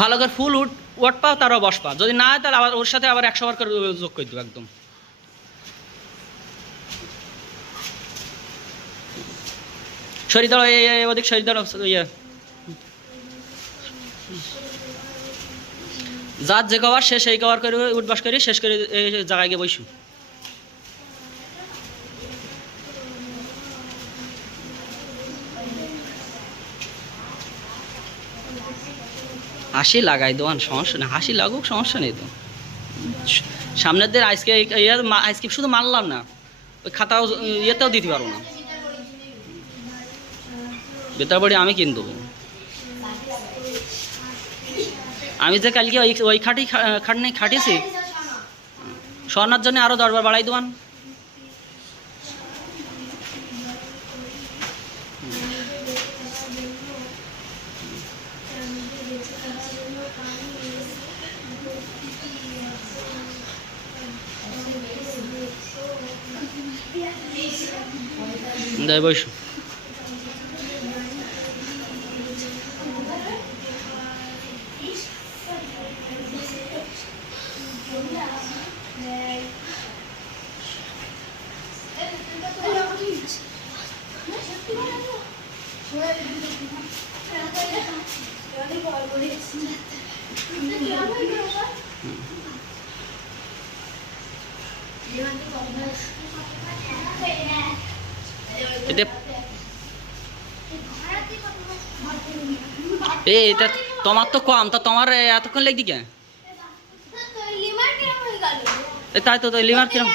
ভালো করে ফুল ওট পাও তারও বস পা, যদি না হয় তাহলে আবার ওর সাথে আবার 100 বার করে যোগ করে দেবো একদম। শরীর দাঁড়ো, ওদিক শরীর দাঁড়ো, ইয়ে যার যে কভার সে সেই কভার করে উঠবাস করি, শেষ করে এই জায়গায় গিয়ে বসু। হাসি লাগাই দোয়ান, সমস্যা নেই, হাসি লাগুক, সমস্যা নেই তো। সামনের দিন আজকে আজকে শুধু মারলাম না, ওই খাতাও ইয়েতেও দিতে পারবো না, বেতার বাড়ি আমি কিনতে দেবো। আমি যে কালকে ওই খাটনি খাটিয়েছি, শোনার জন্য আরো 10 বার বাড়াই দেওয়ান। দেয় বসু। এটা তোমার তো কম, তা তোমার এতক্ষণ লেগে কেন? তাই তো লিমার কিরম